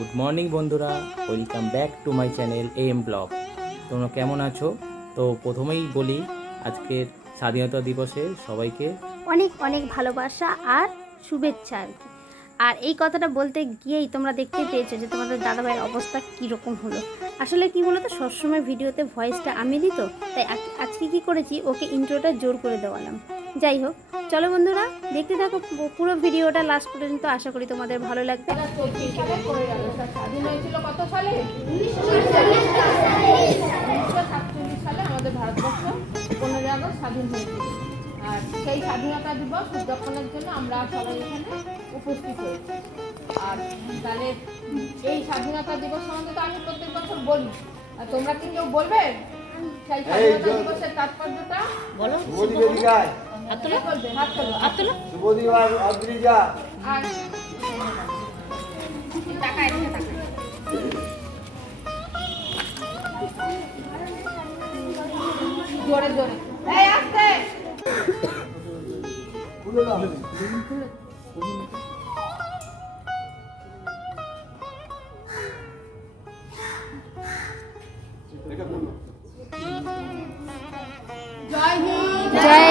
Good morning বন্ধুরা, welcome back to my channel AM blog. তোমরা কেমন আছো? তো প্রথমেই বলি, আজকের স্বাধীনতা দিবসে সবাইকে অনেক অনেক ভালোবাসা আর শুভেচ্ছা আর কি। আর এই কথাটা বলতে গিয়েই তোমরা দেখতে পেয়েছো যে তোমাদের দাদাভাইয়ের অবস্থা কীরকম হলো। আসলে কি বলো তো, সবসময় ভিডিওতে ভয়েসটা আমি দিই তো, তাই আজকে কি করেছি, ওকে ইন্ট্রোটা জোর করে দেওয়ালাম। যাই হোক, চলো বন্ধুরা দেখতে থাকো পুরো ভিডিওটা লাস্ট পর্যন্ত। আশা করি তোমাদের ভালো লাগবে। স্বাধীন হয়েছিল কত সালে? 1947 সালে আমাদের ভারতবর্ষ 15 আগস্ট স্বাধীন হয়েছিল। আর সেই স্বাধীনতা দিবস উদযাপনের জন্য আমরা সবাই এখানে উপস্থিত হয়েছি। আর তাহলে এই স্বাধীনতা দিবস সম্বন্ধে তো আমি প্রত্যেক বছর বলি, আর তোমরা কি কেউ বলবে সেই স্বাধীনতা দিবসের তাৎপর্যটা? বলো। হাত তোলো, হাত তোলো, হাত তোলো। আর টাকা এখানে টাকা জোরে জোরে, এই আস্তে খুলে দাও। জয় হিন্দ, জয়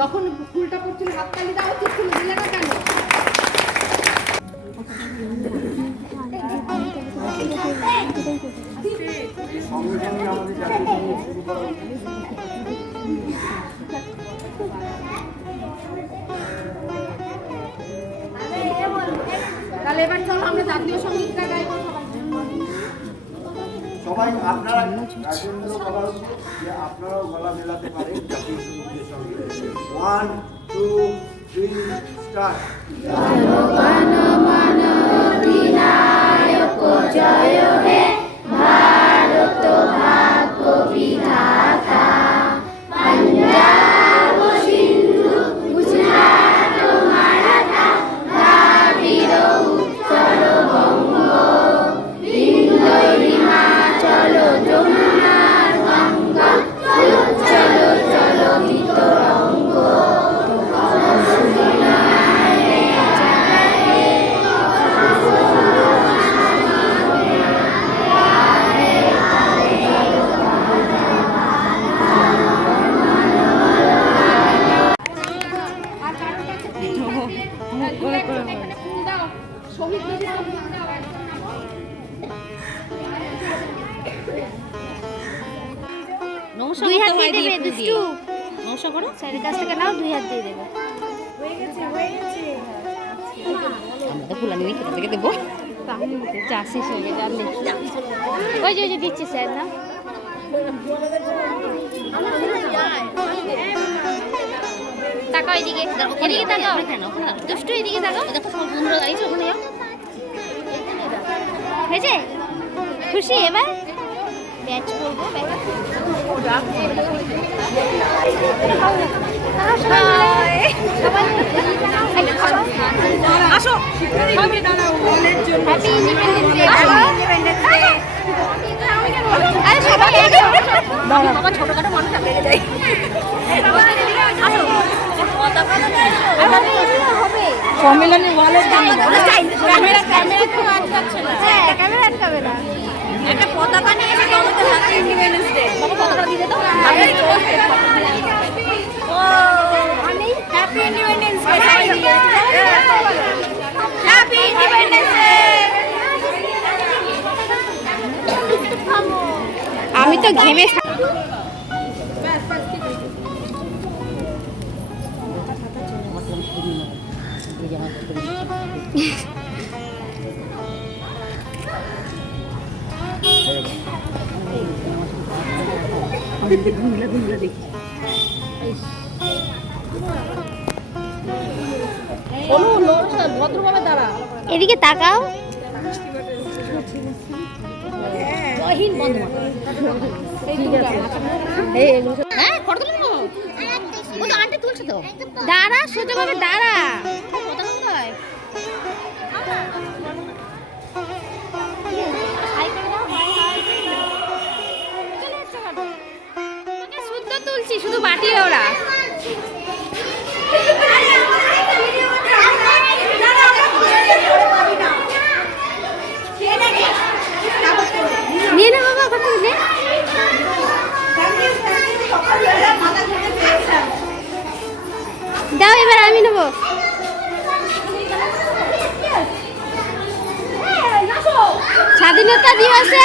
যখন ফুলটা পড়ছিল হাততালি দাও উচিত ছিল, দিলে না কেন? তাহলে এবার চলো আমরা জাতীয় সঙ্গীতটা গাইবো সবাই। আপনারা আপনারাও গলা মেলাতে পারেন জাতীয় সঙ্গীতের সঙ্গে। 1 2 3 স্টার্ট। জয় হে ভারত ভাগ্য বিধাতা, পাঞ্জাব সিন্ধু গুজরাট মারাঠা দ্রাবিড় উত্তর বঙ্গ, বিন্ধ্য হিমাচল যমুনা গঙ্গা, চলো চলো বিতরঙ্গ। দুই হাত দিয়ে দেবে দুষ্টু, নমস্কার করো। স্যারের কাছ থেকে নাও, 2 হাত দিয়ে দেবে। আমরা তো ফুলানি নিয়ে কোথা থেকে দেবো? যা শেষ হয়ে গেছে, আর নেই। ওই যে দিচ্ছি স্যার, না তাকাও এদিকে, এদিকে তাকাও, দুষ্টু এদিকে তাকাও। দেখো সব বন্ধুরা দাঁড়িয়েছে, ওখানে যাও। হয়েছে? খুশি? এবার ব্যাচ করবো। আসো, হ্যাপি ইন্ডিপেন্ডেন্স ডে। আরে সবাই বাবা ছোটখাটো মানুষ পেয়ে যায়। হবে সম্মেলনের ওয়ালের ক্যামেরা আটকাবে না। একটা পতাকা নিয়ে এসে তোমাদের হাতে ইন্ডিপেন্ডেন্স ডে। বাবা পতাকা দিয়ে দাও। Happy independence day. Happy independence day. আমি তো ঘেমে ভদ্রভাবে দাঁড়া। এদিকে তাকাও। জয় হিন্দ বন্ধু। হ্যাঁ ফটো তুলে নেবো। ও তো আন্টি তুলছে তো। দাঁড়া, সোজাভাবে দাঁড়া। পতাকা কোথায়? শুদ্ধ তুলছি, শুধু বাটি ওরা। নিয়ে না বাবা, কত নে দাও, এবার আমি নেবো। স্বাধীনতা দিবসে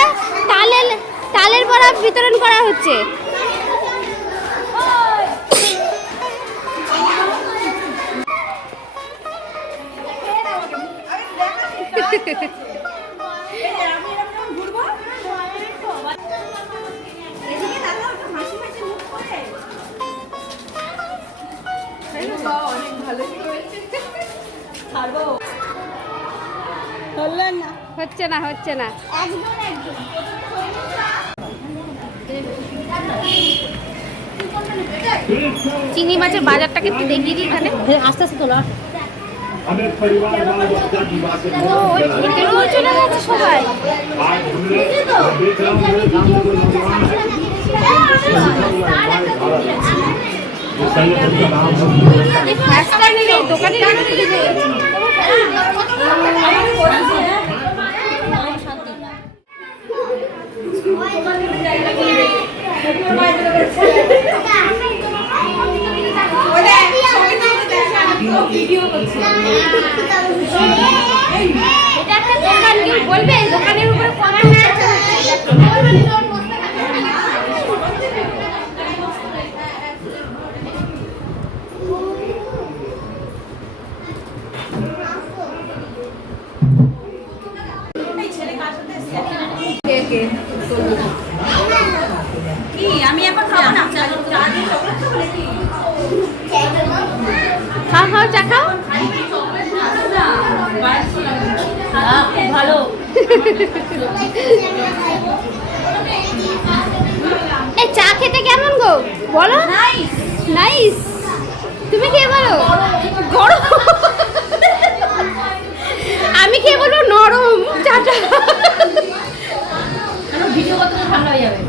তালের বড়া বিতরণ করা হচ্ছে। হচ্ছে না, হচ্ছে না। চিংড়ি মাছের বাজারটাকে একটু দেখিয়ে দিই এখানে। আস্তে আস্তে তোলা। ও ওই হোটেলেও চলে গেছে সবাই। দোকানের এটা একটা দোকান, কেউ বলবে দোকানের উপরে কত কি আমি এখন খাবো না, খাও খাও, চা খাও। ভালো। এই চা খেতে কেমন গো বলো? Nice nice. তুমি খেয়ে বলো গরম। আমি খেয়ে বলবো নরম চাটা। ভিডিও করতে ঠান্ডা হয়ে যাবে।